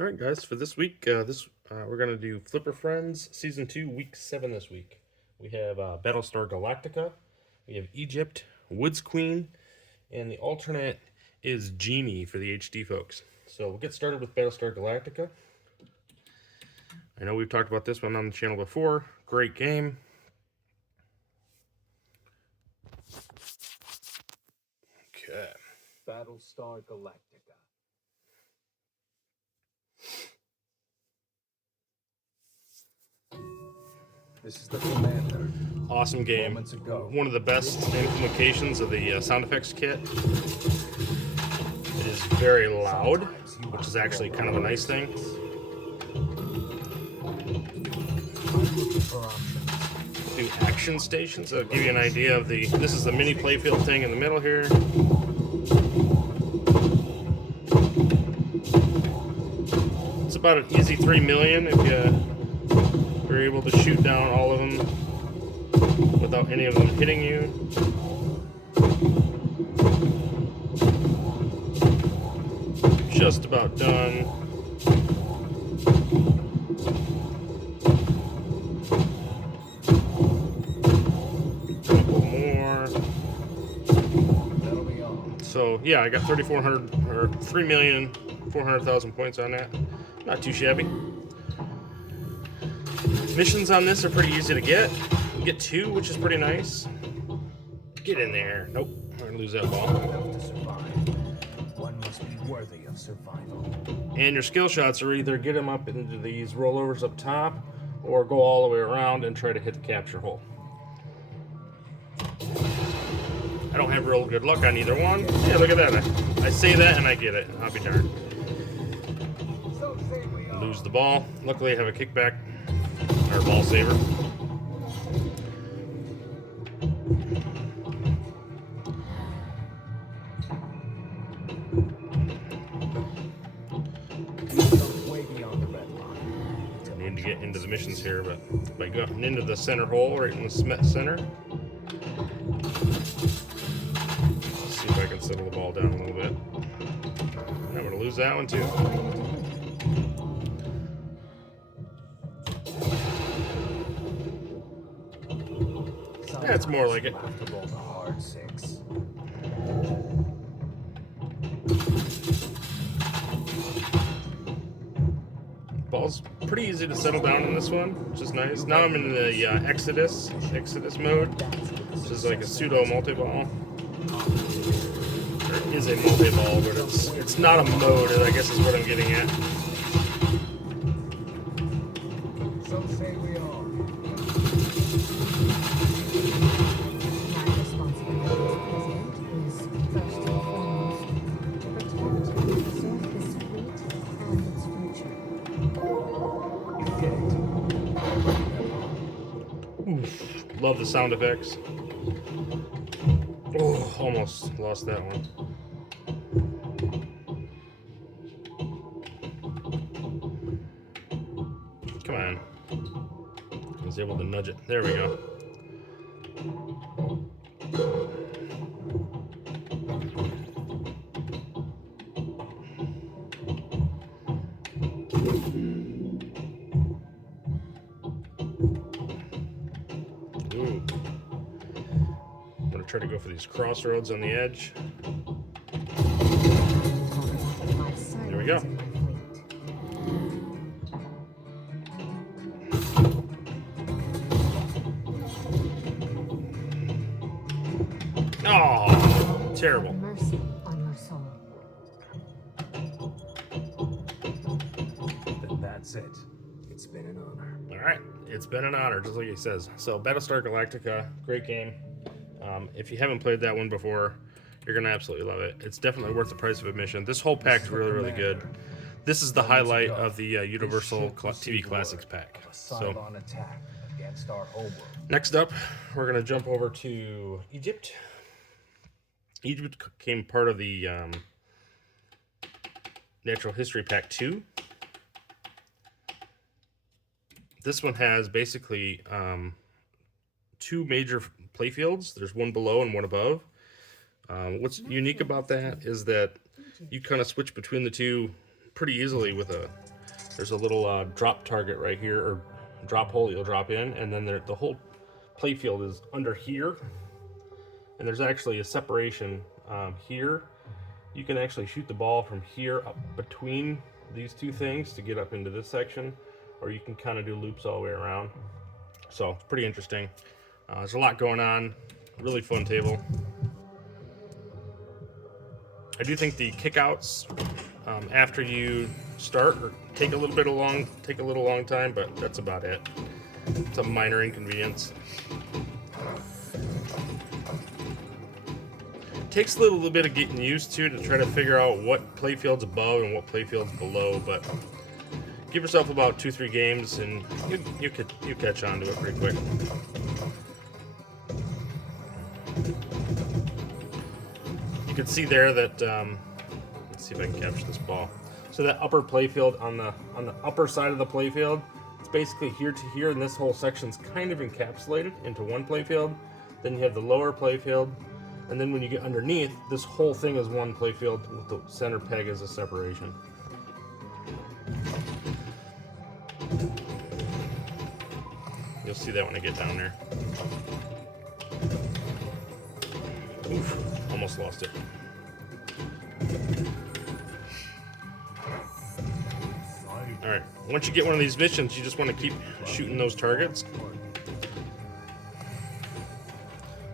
All right, guys. For this week, we're gonna do Flipper Friends Season 2, Week 7 this week. We have Battlestar Galactica. We have Egypt, Woods Queen, and the alternate is Genie for the HD folks. So we'll get started with Battlestar Galactica. I know we've talked about this one on the channel before. Great game. Okay. Battlestar Galactica. This is the commander. Awesome game. Moments ago. One of the best implementations of the sound effects kit. It is very loud, which is actually kind of a nice thing. Do action stations. That'll give you an idea of the. This is the mini playfield thing in the middle here. It's about an easy 3 million if you're able to shoot down all of them without any of them hitting you. Just about done. Couple more. So yeah, I got 3,400 or 3,400,000 points on that. Not too shabby. Missions on this are pretty easy to get. You get 2, which is pretty nice. Get in there. Nope, I'm gonna lose that ball. One must be worthy of survival. And your skill shots are either get them up into these rollovers up top, or go all the way around and try to hit the capture hole. I don't have real good luck on either one. Yeah, look at that. I say that and I get it. I'll be darned. Lose the ball. Luckily, I have a kickback or ball saver. Need to get into the missions here, but by going into the center hole, right in the center. Let's see if I can settle the ball down a little bit. I'm gonna lose that one too. That's more like it. Ball's pretty easy to settle down in this one, which is nice. Now I'm in the Exodus mode, which is like a pseudo multi-ball. Or it is a multi-ball, but it's not a mode, I guess is what I'm getting at. So say we are. Love the sound effects. Oh, almost lost that one. Come on. I was able to nudge it. There we go. Ooh. I'm gonna try to go for these crossroads on the edge. There we go. Oh, terrible. Mercy on your soul. Then that's it. It's been an honor. All right, it's been an honor, just like he says. So, Battlestar Galactica, great game. If you haven't played that one before, you're gonna absolutely love it. It's definitely worth the price of admission. This whole pack's really, really good. This is the highlight of the Universal TV Classics pack. So, next up, we're gonna jump over to Egypt. Egypt became part of the Natural History Pack 2. This one has basically 2 major playfields. There's one below and one above. What's unique about that is that you kind of switch between the two pretty easily with a There's a little drop target right here, or drop hole you'll drop in, and then the whole playfield is under here. And there's actually a separation here. You can actually shoot the ball from here up between these two things to get up into this section, or you can kind of do loops all the way around. So it's pretty interesting. There's a lot going on. Really fun table. I do think the kickouts after you start or take a little long time, but that's about it. It's a minor inconvenience. Takes a little bit of getting used to try to figure out what playfield's above and what playfield's below, but give yourself about 2-3 games and you catch on to it pretty quick. You can see there that let's see if I can capture this ball. So that upper playfield on the upper side of the playfield, it's basically here to here, and this whole section's kind of encapsulated into one playfield. Then you have the lower playfield. And then when you get underneath, this whole thing is one playfield with the center peg as a separation. You'll see that when I get down there. Oof, almost lost it. Alright, once you get one of these missions, you just want to keep shooting those targets.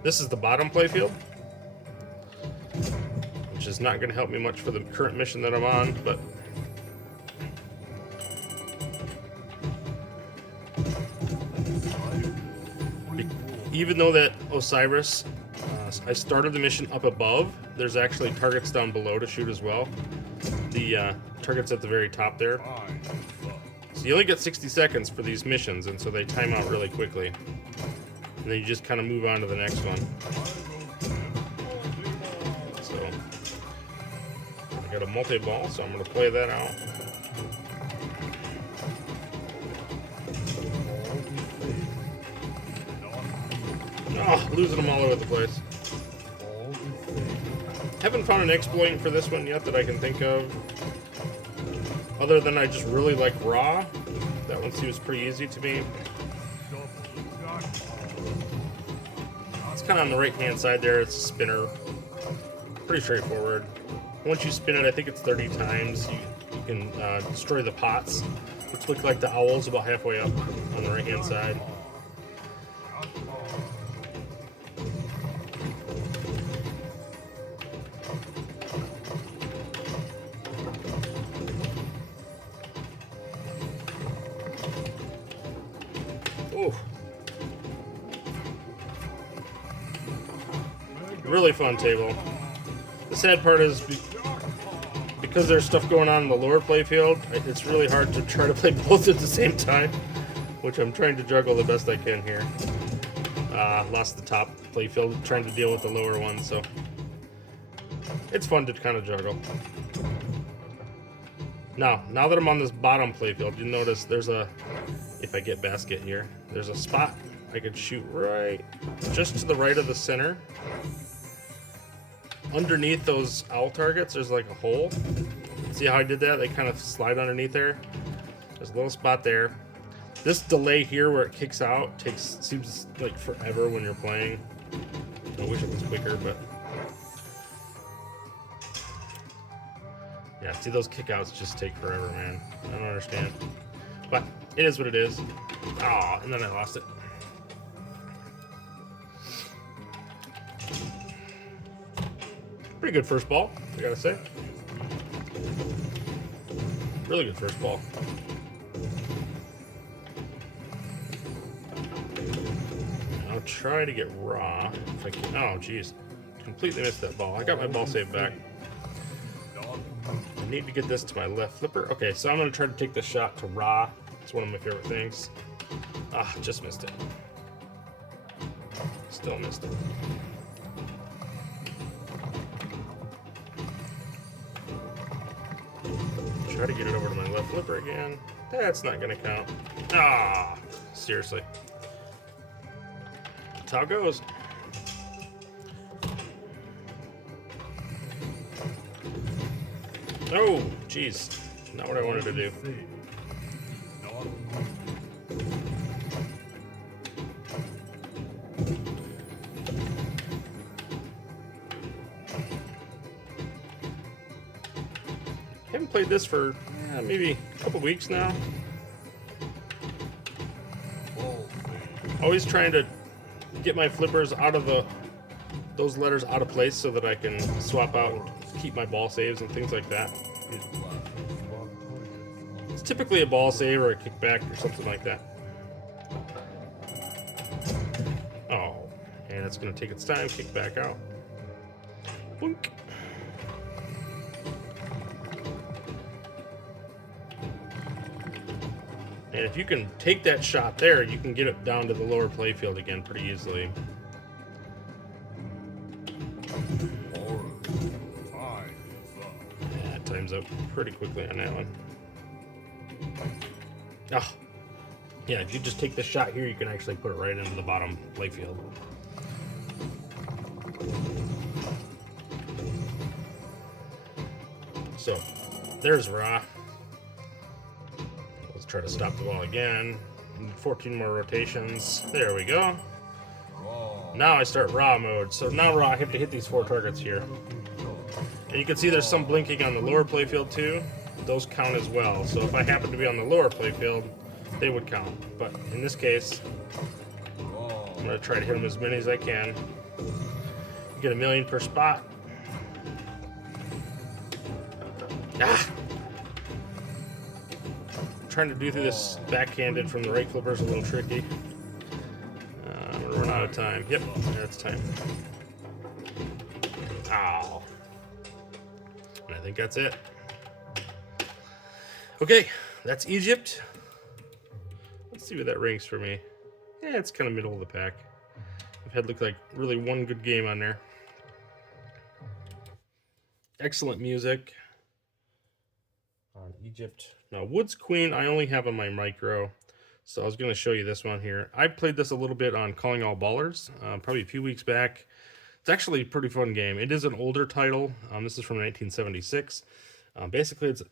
This is the bottom playfield, which is not going to help me much for the current mission that I'm on, but even though that Osiris, I started the mission up above, there's actually targets down below to shoot as well. The target's at the very top there. So you only get 60 seconds for these missions, and so they time out really quickly. And then you just kind of move on to the next one. So I got a multi-ball, so I'm going to play that out. Oh, losing them all over the place. Haven't found an exploit for this one yet that I can think of. Other than I just really like raw. That one seems pretty easy to me. It's kind of on the right hand side there. It's a spinner. Pretty straightforward. Once you spin it, I think it's 30 times. You can destroy the pots, which look like the owls about halfway up on the right hand side. Really fun table. The sad part is because there's stuff going on in the lower playfield, it's really hard to try to play both at the same time, which I'm trying to juggle the best I can here. Lost the top playfield trying to deal with the lower one, so it's fun to kind of juggle. Now that I'm on this bottom playfield, you'll notice there's a, if I get basket here, there's a spot I could shoot right just to the right of the center. Underneath those owl targets, there's like a hole. See how I did that? They kind of slide underneath there. There's a little spot there. This delay here where it kicks out seems like forever when you're playing. I wish it was quicker, but yeah, see those kickouts just take forever, man. I don't understand. But it is what it is. Oh, and then I lost it. Pretty good first ball, I gotta say. Really good first ball. I'll try to get raw if I can. Oh, jeez. Completely missed that ball. I got my ball saved back. I need to get this to my left flipper. Okay, so I'm gonna try to take this shot to raw. It's one of my favorite things. Ah, just missed it. Still missed it. Try to get it over to my left flipper again. That's not gonna count. Ah, seriously. That's how it goes. Oh, jeez. Not what I wanted to do. Haven't played this for maybe a couple weeks now. Always trying to get my flippers out of those letters out of place so that I can swap out and keep my ball saves and things like that. It's typically a ball save or a kickback or something like that. Oh, and it's going to take its time, kick back out. Boink. And if you can take that shot there, you can get it down to the lower playfield again pretty easily. Yeah, time's up pretty quickly on that one. Oh, yeah, if you just take this shot here, you can actually put it right into the bottom playfield. So, there's Ra. Let's try to stop the ball again. 14 more rotations. There we go. Now I start Ra mode. So now Ra, I have to hit these 4 targets here. And you can see there's some blinking on the lower playfield too. Those count as well. So if I happen to be on the lower playfield, they would count. But in this case, I'm going to try to hit them as many as I can. Get a million per spot. Ah! Trying to do through this backhanded from the right flipper is a little tricky. I'm going to run out of time. Yep, that's time. Ow. And I think that's it. Okay, that's Egypt. Let's see what that ranks for me. Yeah, it's kind of middle of the pack. I've had look like really one good game on there. Excellent music on Egypt. Now, Woods Queen, I only have on my micro, so I was going to show you this one here. I played this a little bit on Calling All Ballers, probably a few weeks back. It's actually a pretty fun game. It is an older title. This is from 1976. Basically, it's a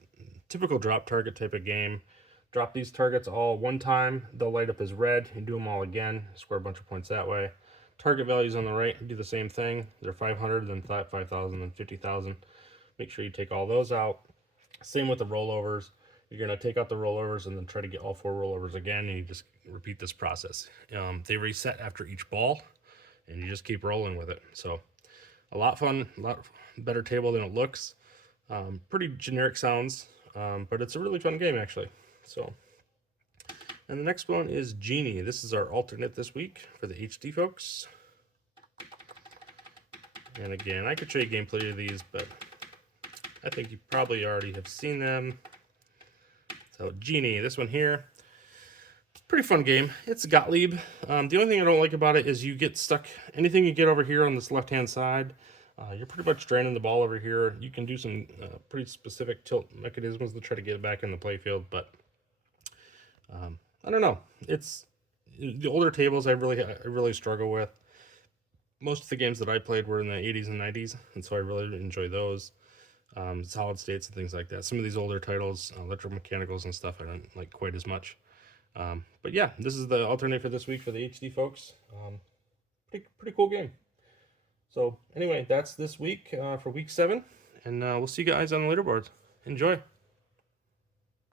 typical drop target type of game. Drop these targets all one time. They'll light up as red. You do them all again. Score a bunch of points that way. Target values on the right do the same thing. They're 500, then 5,000, then 50,000. Make sure you take all those out. Same with the rollovers. You're going to take out the rollovers and then try to get all 4 rollovers again, and you just repeat this process. They reset after each ball, and you just keep rolling with it. So a lot fun, a lot better table than it looks. Pretty generic sounds, but it's a really fun game, actually. So, and the next one is Genie. This is our alternate this week for the HD folks. And again, I could show you gameplay of these, but I think you probably already have seen them. So Genie, this one here, pretty fun game. It's Gottlieb. The only thing I don't like about it is you get stuck. Anything you get over here on this left-hand side, you're pretty much draining the ball over here. You can do some pretty specific tilt mechanisms to try to get it back in the playfield, but I don't know. It's the older tables I really struggle with. Most of the games that I played were in the 80s and 90s, and so I really enjoy those. Solid states and things like that. Some of these older titles, electromechanicals and stuff, I don't like quite as much. But yeah, this is the alternate for this week for the HD folks. Pretty cool game. So anyway, that's this week for week 7, and we'll see you guys on the leaderboards. Enjoy.